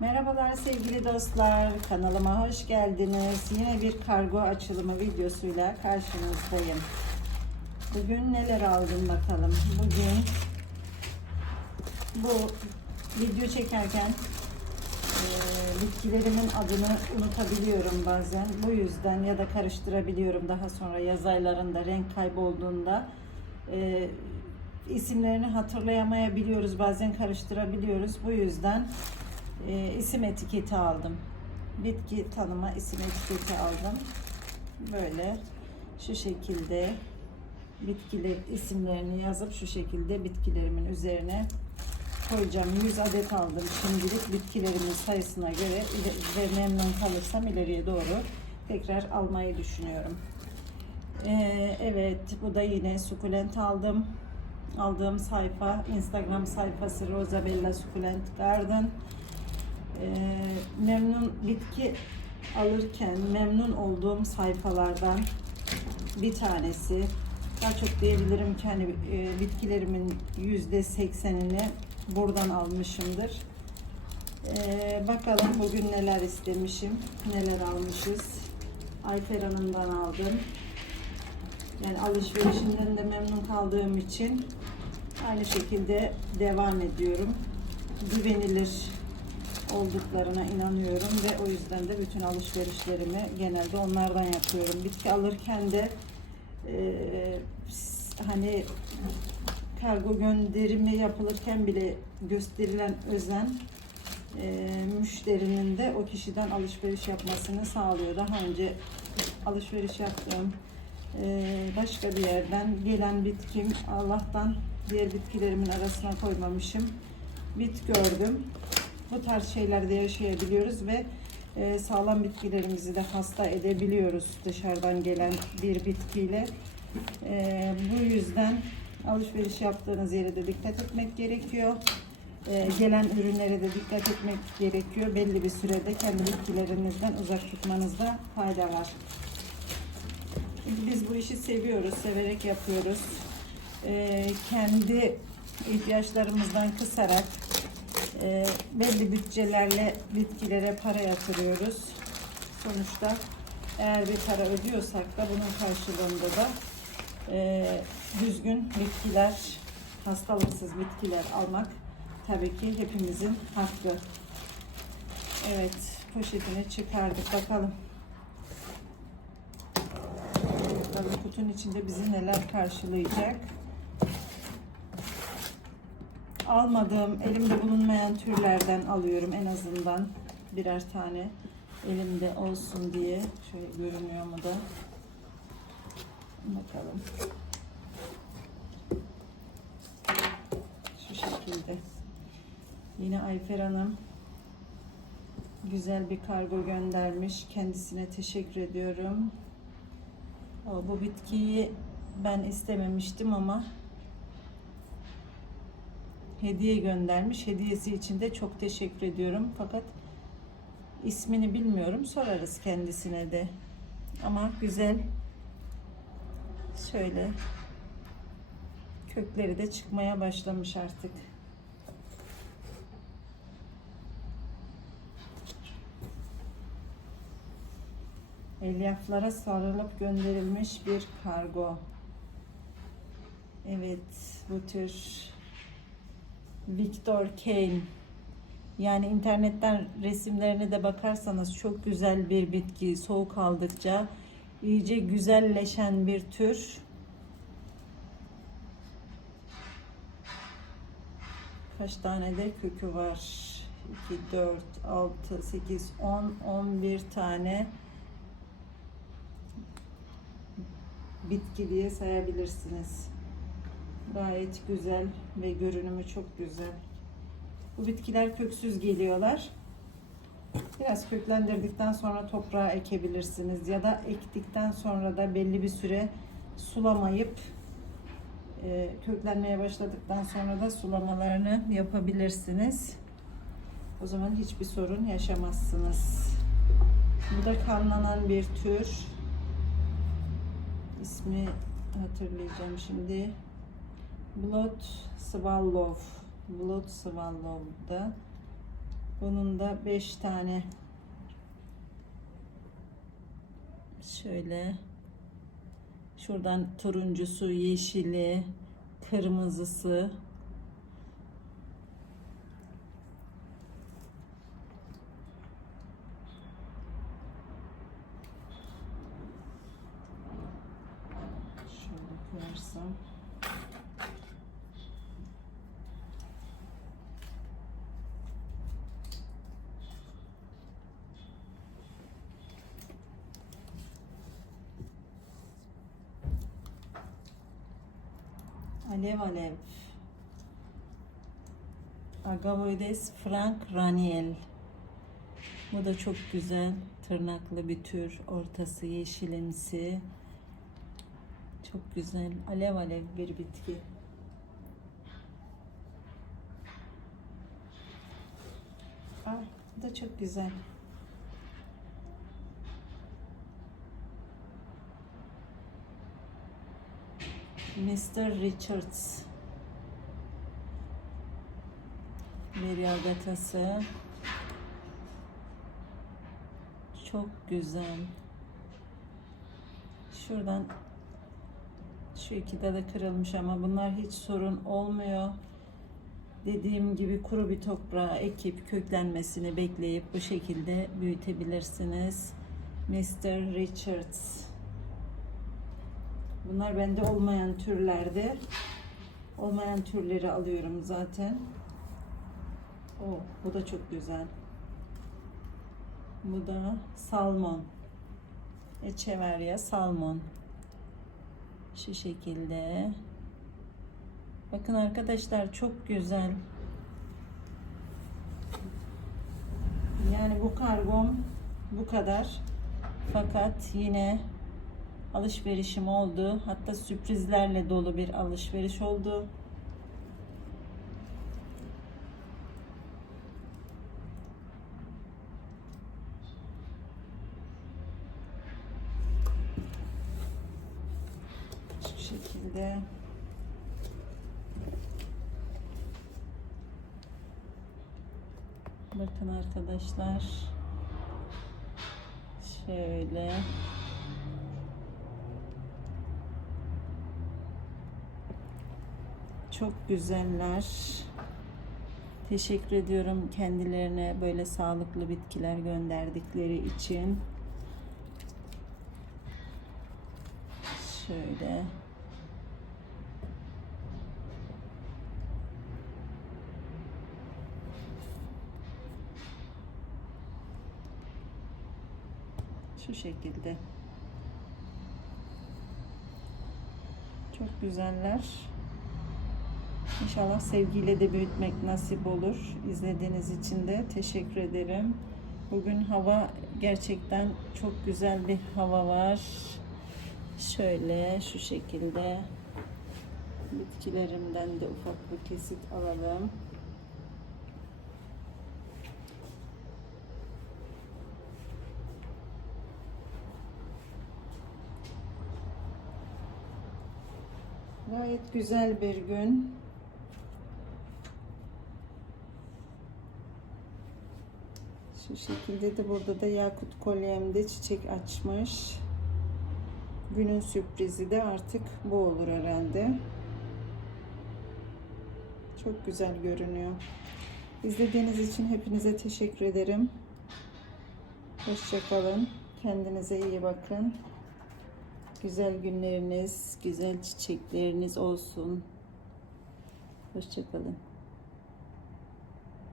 Merhabalar sevgili dostlar, kanalıma hoş geldiniz. Yine bir kargo açılımı videosuyla karşınızdayım. Bugün neler aldım bakalım. Bugün bu video çekerken e, bitkilerimin adını unutabiliyorum bazen. Bu yüzden ya da karıştırabiliyorum daha sonra yaz aylarında renk kaybolduğunda. E, isimlerini hatırlayamayabiliyoruz bazen karıştırabiliyoruz. Bu yüzden e, isim etiketi aldım. Bitki tanıma isim etiketi aldım. Böyle şu şekilde bitkiler isimlerini yazıp şu şekilde bitkilerimin üzerine koyacağım. 100 adet aldım şimdilik bitkilerimin sayısına göre ve memnun kalırsam ileriye doğru tekrar almayı düşünüyorum. Ee, evet bu da yine sukulent aldım. Aldığım sayfa Instagram sayfası Rosabella Sukulent Garden. Ee, memnun bitki alırken memnun olduğum sayfalardan bir tanesi. Daha çok diyebilirim ki hani e, bitkilerimin yüzde seksenini buradan almışımdır. Ee, bakalım bugün neler istemişim, neler almışız. Ayfer Hanım'dan aldım. Yani alışverişinden de memnun kaldığım için aynı şekilde devam ediyorum. Güvenilir olduklarına inanıyorum ve o yüzden de bütün alışverişlerimi genelde onlardan yapıyorum. Bitki alırken de e, hani kargo gönderimi yapılırken bile gösterilen özen e, müşterinin de o kişiden alışveriş yapmasını sağlıyor. Daha önce alışveriş yaptığım e, başka bir yerden gelen bitkim Allah'tan diğer bitkilerimin arasına koymamışım. Bit gördüm. Bu tarz şeylerde yaşayabiliyoruz ve e, sağlam bitkilerimizi de hasta edebiliyoruz dışarıdan gelen bir bitkiyle. E, bu yüzden alışveriş yaptığınız yere de dikkat etmek gerekiyor. E, gelen ürünlere de dikkat etmek gerekiyor. Belli bir sürede kendi bitkilerinizden uzak tutmanızda fayda var. Biz bu işi seviyoruz, severek yapıyoruz. E, kendi ihtiyaçlarımızdan kısarak e, belli bütçelerle bitkilere para yatırıyoruz. Sonuçta eğer bir para ödüyorsak da bunun karşılığında da e, düzgün bitkiler, hastalıksız bitkiler almak tabii ki hepimizin hakkı. Evet, poşetini çıkardık bakalım. Bakalım kutunun içinde bizi neler karşılayacak. Almadığım, elimde bulunmayan türlerden alıyorum en azından birer tane elimde olsun diye. Şöyle görünüyor mu da. Bakalım. Şu şekilde. Yine Ayfer Hanım güzel bir kargo göndermiş. Kendisine teşekkür ediyorum. Bu bitkiyi ben istememiştim ama hediye göndermiş. Hediyesi için de çok teşekkür ediyorum. Fakat ismini bilmiyorum. Sorarız kendisine de. Ama güzel. Şöyle kökleri de çıkmaya başlamış artık. Elyaflara sarılıp gönderilmiş bir kargo. Evet, bu tür Victor Kane. Yani internetten resimlerine de bakarsanız çok güzel bir bitki. Soğuk aldıkça iyice güzelleşen bir tür. Kaç tane de kökü var? 2, 4, 6, 8, 10, 11 tane bitki diye sayabilirsiniz. Gayet güzel ve görünümü çok güzel. Bu bitkiler köksüz geliyorlar. Biraz köklendirdikten sonra toprağa ekebilirsiniz ya da ektikten sonra da belli bir süre sulamayıp e, köklenmeye başladıktan sonra da sulamalarını yapabilirsiniz. O zaman hiçbir sorun yaşamazsınız. Bu da kanlanan bir tür. İsmi hatırlayacağım şimdi. Blood Swallow. Blood Swallow'da Bunun da 5 tane. Şöyle. Şuradan turuncusu, yeşili, kırmızısı Şöyle koyarsam. Alev alev. Agavoides Frank Raniel. Bu da çok güzel. Tırnaklı bir tür. Ortası yeşilimsi. Çok güzel. Alev alev bir bitki. Ah, bu da çok güzel. Mr. Richards. Bir yagatası. Çok güzel. Şuradan şu ikide de kırılmış ama bunlar hiç sorun olmuyor. Dediğim gibi kuru bir toprağa ekip köklenmesini bekleyip bu şekilde büyütebilirsiniz. Mr. Richards. Bunlar bende olmayan türlerde. Olmayan türleri alıyorum zaten. Oh, bu da çok güzel. Bu da salmon. Echeveria salmon. Şu şekilde. Bakın arkadaşlar çok güzel. Yani bu kargom bu kadar. Fakat yine alışverişim oldu. Hatta sürprizlerle dolu bir alışveriş oldu. Şu şekilde. Bakın arkadaşlar. Şöyle. Çok güzeller. Teşekkür ediyorum kendilerine böyle sağlıklı bitkiler gönderdikleri için. Şöyle. Şu şekilde. Çok güzeller. İnşallah sevgiyle de büyütmek nasip olur. İzlediğiniz için de teşekkür ederim. Bugün hava gerçekten çok güzel bir hava var. Şöyle şu şekilde bitkilerimden de ufak bir kesit alalım. Gayet güzel bir gün. Şu şekilde de burada da yakut kolyemde çiçek açmış. Günün sürprizi de artık bu olur herhalde. Çok güzel görünüyor. İzlediğiniz için hepinize teşekkür ederim. Hoşçakalın. Kendinize iyi bakın. Güzel günleriniz, güzel çiçekleriniz olsun. Hoşçakalın.